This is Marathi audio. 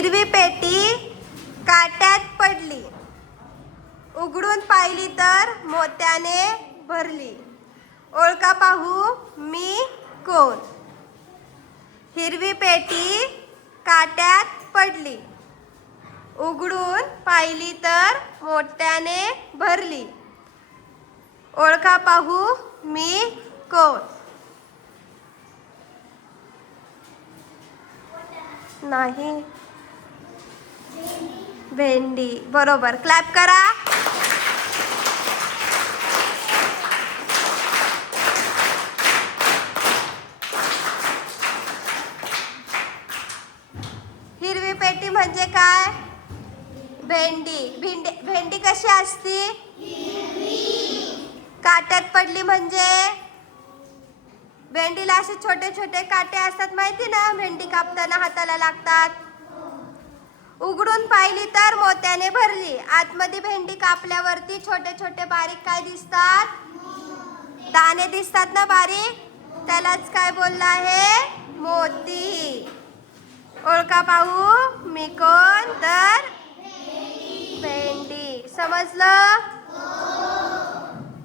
हिरवी पेटी काट्यात पडली, उघडून पाहिली तर मोत्याने भरली. ओळखा पाहू मी कोण? हिरवी पेटी काट्यात पडली, उघडून पाहिली तर मोत्याने भरली. ओळखा पाहू मी कोण? नाही, भेंडी. बरोबर. क्लॅप करा. हिरवी पेटी म्हणजे काय? भेंडी. भेंडी कशी असती? काट्यात पडली म्हणजे भेंडीला असे छोटे छोटे काटे असतात, माहिती ना? भेंडी कापताना हाताला लागतात. उघडून पाहिली तर मोत्याने भरली. आतमध्ये भेंडी कापल्यावरती छोटे छोटे बारीक काय दिसतात? दाणे दिसतात ना बारीक. त्यालाच काय बोलला आहे? मोती. ओळखा पाहू मी कोण? तर भेंडी. समजलं?